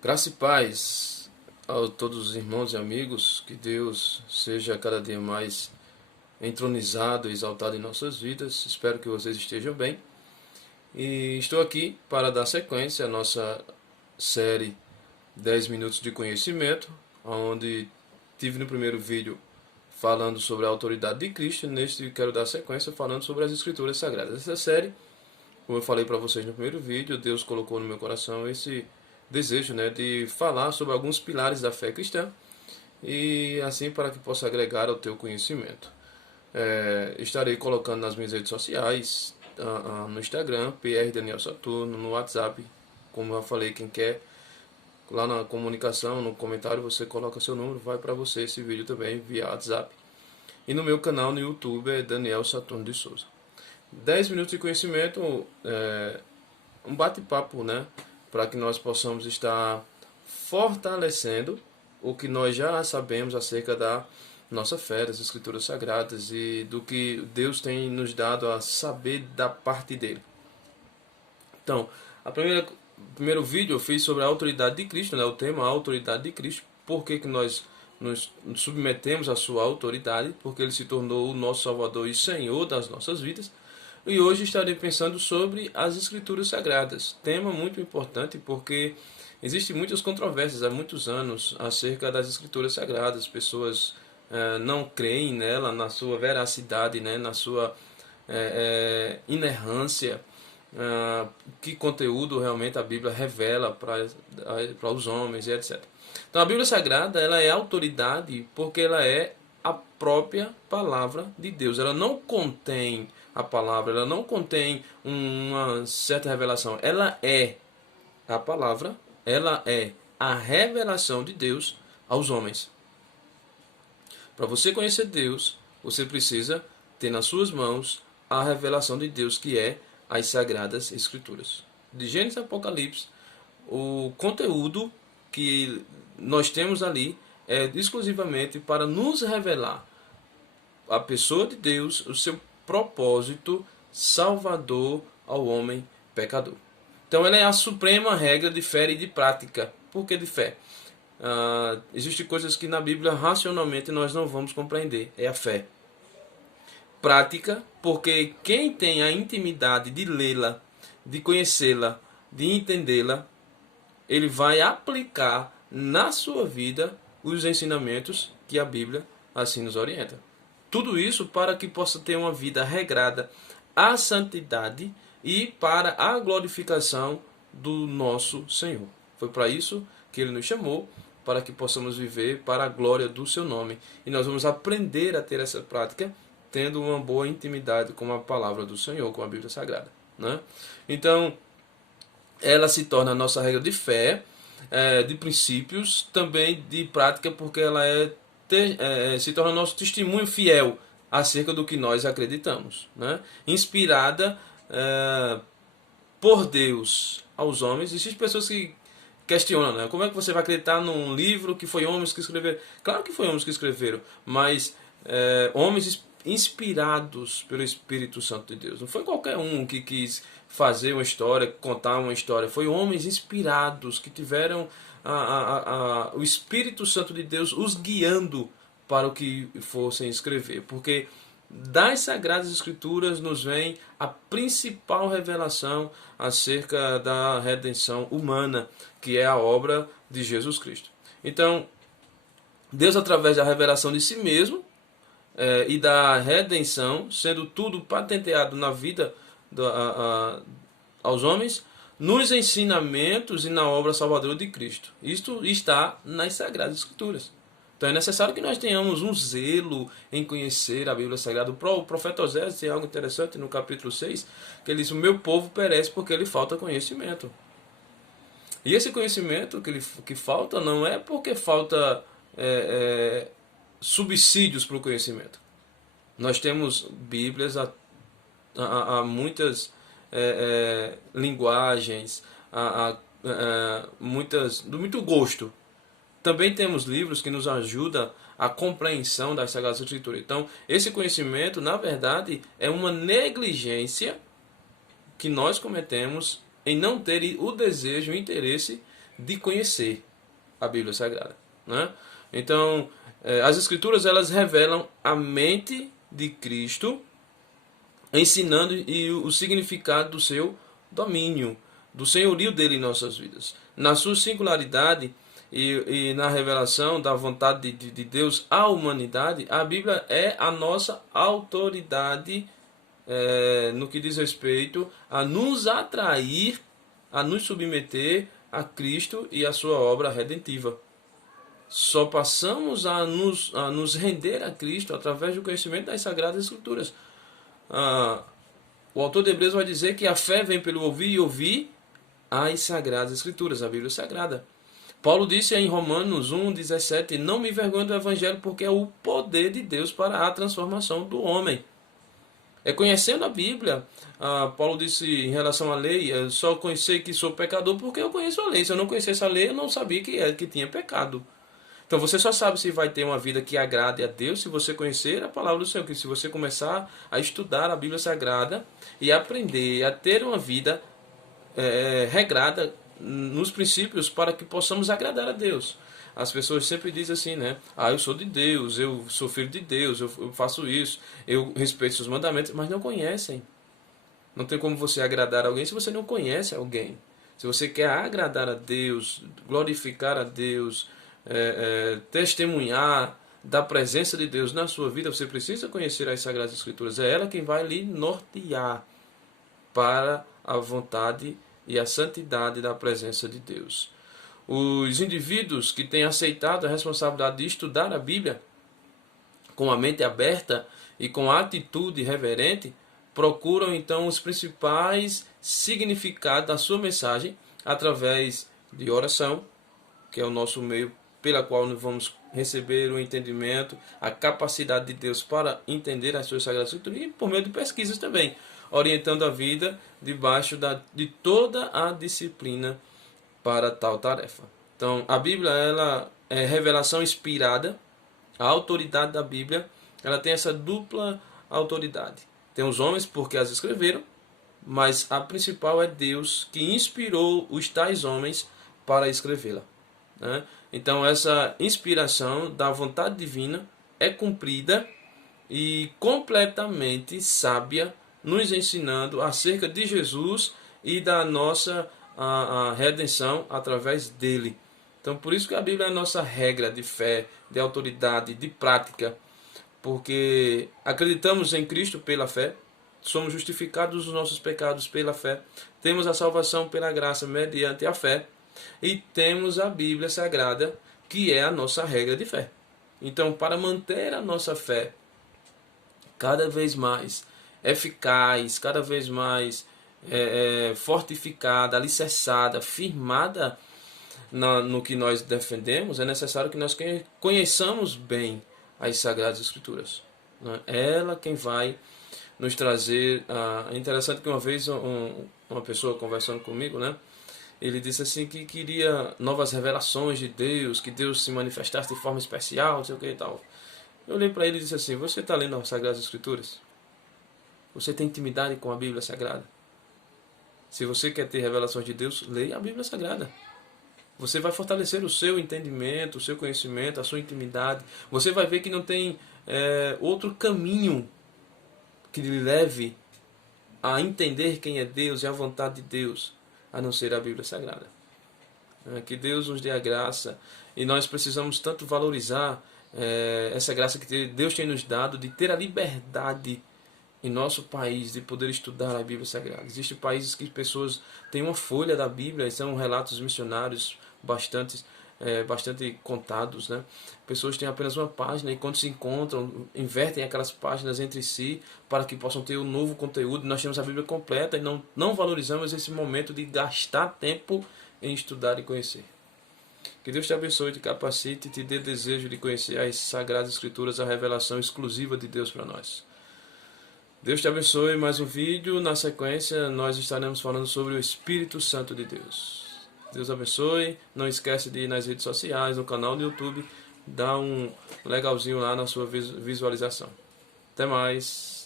Graça e paz a todos os irmãos e amigos, que Deus seja cada dia mais entronizado e exaltado em nossas vidas. Espero que vocês estejam bem. E estou aqui para dar sequência à nossa série 10 minutos de conhecimento, onde tive no primeiro vídeo falando sobre a autoridade de Cristo. Neste quero dar sequência falando sobre as Escrituras Sagradas. Essa série, como eu falei para vocês no primeiro vídeo, Deus colocou no meu coração esse desejo, de falar sobre alguns pilares da fé cristã e assim para que possa agregar ao teu conhecimento. Estarei colocando nas minhas redes sociais, no Instagram, PR Daniel Saturno, no WhatsApp, como eu falei, quem quer, lá na comunicação, no comentário, você coloca seu número, vai para você esse vídeo também via WhatsApp. E no meu canal no YouTube é Daniel Saturno de Souza. 10 minutos de conhecimento, um bate-papo, para que nós possamos estar fortalecendo o que nós já sabemos acerca da nossa fé, das Escrituras Sagradas e do que Deus tem nos dado a saber da parte dele. Então, o primeiro vídeo eu fiz sobre a autoridade de Cristo, o tema a autoridade de Cristo, por que nós nos submetemos à sua autoridade, porque ele se tornou o nosso Salvador e Senhor das nossas vidas. E hoje estarei pensando sobre as Escrituras Sagradas, tema muito importante porque existem muitas controvérsias há muitos anos acerca das Escrituras Sagradas. Pessoas não creem nela, na sua veracidade, na sua inerrância, que conteúdo realmente a Bíblia revela para os homens e etc. Então a Bíblia Sagrada ela é autoridade porque ela é a própria palavra de Deus. Ela não contém a palavra, ela não contém uma certa revelação. Ela é a palavra, ela é a revelação de Deus aos homens. Para você conhecer Deus, você precisa ter nas suas mãos a revelação de Deus, que é as Sagradas Escrituras. De Gênesis a Apocalipse, o conteúdo que nós temos ali é exclusivamente para nos revelar a pessoa de Deus, o seu propósito salvador ao homem pecador. Então ela é a suprema regra de fé e de prática. Por que de fé? Existem coisas que na Bíblia racionalmente nós não vamos compreender. É a fé. Prática, porque quem tem a intimidade de lê-la, de conhecê-la, de entendê-la, ele vai aplicar na sua vida os ensinamentos que a Bíblia assim nos orienta. Tudo isso para que possa ter uma vida regrada à santidade e para a glorificação do nosso Senhor. Foi para isso que Ele nos chamou, para que possamos viver para a glória do Seu nome. E nós vamos aprender a ter essa prática, tendo uma boa intimidade com a palavra do Senhor, com a Bíblia Sagrada. Então, ela se torna a nossa regra de fé, de princípios, também de prática, porque ela se torna nosso testemunho fiel acerca do que nós acreditamos. Inspirada por Deus aos homens. Existem pessoas que questionam, como é que você vai acreditar num livro que foi homens que escreveram? Claro que foi homens que escreveram, mas homens inspirados pelo Espírito Santo de Deus. Não foi qualquer um que quis fazer uma história, contar uma história. Foi homens inspirados que tiveram o Espírito Santo de Deus os guiando para o que fossem escrever. Porque das Sagradas Escrituras nos vem a principal revelação acerca da redenção humana, que é a obra de Jesus Cristo. Então, Deus, através da revelação de si mesmo e da redenção, sendo tudo patenteado na vida aos homens, nos ensinamentos e na obra salvadora de Cristo. Isto está nas Sagradas Escrituras. Então é necessário que nós tenhamos um zelo em conhecer a Bíblia Sagrada. O profeta Osés tem algo interessante no capítulo 6, que ele diz: o meu povo perece porque lhe falta conhecimento. E esse conhecimento que falta não é porque falta subsídios para o conhecimento. Nós temos Bíblias a muitas linguagens, muito gosto. Também temos livros que nos ajudam a compreensão das Sagradas Escrituras. Então, esse conhecimento, na verdade, é uma negligência que nós cometemos em não ter o desejo, o interesse de conhecer a Bíblia Sagrada, né? Então, as Escrituras, elas revelam a mente de Cristo, ensinando e o significado do seu domínio, do senhorio dele em nossas vidas. Na sua singularidade e na revelação da vontade de Deus à humanidade, a Bíblia é a nossa autoridade no que diz respeito a nos atrair, a nos submeter a Cristo e a sua obra redentiva. Só passamos a nos render a Cristo através do conhecimento das Sagradas Escrituras. O autor de Hebreus vai dizer que a fé vem pelo ouvir e ouvir as Sagradas Escrituras, a Bíblia Sagrada. Paulo disse em Romanos 1,17: não me envergonho do Evangelho, porque é o poder de Deus para a transformação do homem. É conhecendo a Bíblia. Paulo disse em relação à lei: eu só conheci que sou pecador porque eu conheço a lei. Se eu não conhecesse a lei, eu não sabia que tinha pecado. Então você só sabe se vai ter uma vida que agrade a Deus se você conhecer a palavra do Senhor. Que se você começar a estudar a Bíblia Sagrada e aprender a ter uma vida regrada nos princípios para que possamos agradar a Deus. As pessoas sempre dizem assim, né? Eu sou de Deus, eu sou filho de Deus, eu faço isso, eu respeito seus mandamentos, mas não conhecem. Não tem como você agradar alguém se você não conhece alguém. Se você quer agradar a Deus, glorificar a Deus, testemunhar da presença de Deus na sua vida, você precisa conhecer as Sagradas Escrituras. É ela quem vai lhe nortear para a vontade e a santidade da presença de Deus. Os indivíduos que têm aceitado a responsabilidade de estudar a Bíblia com a mente aberta e com a atitude reverente, procuram então os principais significados da sua mensagem através de oração, que é o nosso meio pela qual nós vamos receber o entendimento, a capacidade de Deus para entender as suas Sagradas Escrituras, e por meio de pesquisas também, orientando a vida debaixo de toda a disciplina para tal tarefa. Então, a Bíblia, ela é revelação inspirada. A autoridade da Bíblia, ela tem essa dupla autoridade. Tem os homens porque as escreveram, mas a principal é Deus que inspirou os tais homens para escrevê-la, né? Então, essa inspiração da vontade divina é cumprida e completamente sábia, nos ensinando acerca de Jesus e da nossa a redenção através dele. Então, por isso que a Bíblia é a nossa regra de fé, de autoridade, de prática, porque acreditamos em Cristo pela fé, somos justificados dos nossos pecados pela fé, temos a salvação pela graça mediante a fé, e temos a Bíblia Sagrada, que é a nossa regra de fé. Então, para manter a nossa fé cada vez mais eficaz, cada vez mais fortificada, alicerçada, firmada no que nós defendemos, é necessário que nós conheçamos bem as Sagradas Escrituras, né? Ela quem vai nos trazer. É interessante que uma vez uma pessoa conversando comigo, né, ele disse assim que queria novas revelações de Deus, que Deus se manifestasse de forma especial, não sei o que e tal. Eu olhei para ele e disse assim: você está lendo as Sagradas Escrituras? Você tem intimidade com a Bíblia Sagrada? Se você quer ter revelações de Deus, leia a Bíblia Sagrada. Você vai fortalecer o seu entendimento, o seu conhecimento, a sua intimidade. Você vai ver que não tem outro caminho que lhe leve a entender quem é Deus e a vontade de Deus, a não ser a Bíblia Sagrada. Que Deus nos dê a graça, e nós precisamos tanto valorizar essa graça que Deus tem nos dado de ter a liberdade em nosso país de poder estudar a Bíblia Sagrada. Existem países que pessoas têm uma folha da Bíblia e são relatos missionários bastante contados, né? Pessoas têm apenas uma página e quando se encontram, invertem aquelas páginas entre si para que possam ter um novo conteúdo. Nós temos a Bíblia completa e não valorizamos esse momento de gastar tempo em estudar e conhecer. Que Deus te abençoe, te capacite e te dê desejo de conhecer as Sagradas Escrituras, a revelação exclusiva de Deus para nós. Deus te abençoe. Mais um vídeo. Na sequência, nós estaremos falando sobre o Espírito Santo de Deus. Deus abençoe. Não esquece de ir nas redes sociais, no canal do YouTube. Dá um legalzinho lá na sua visualização. Até mais.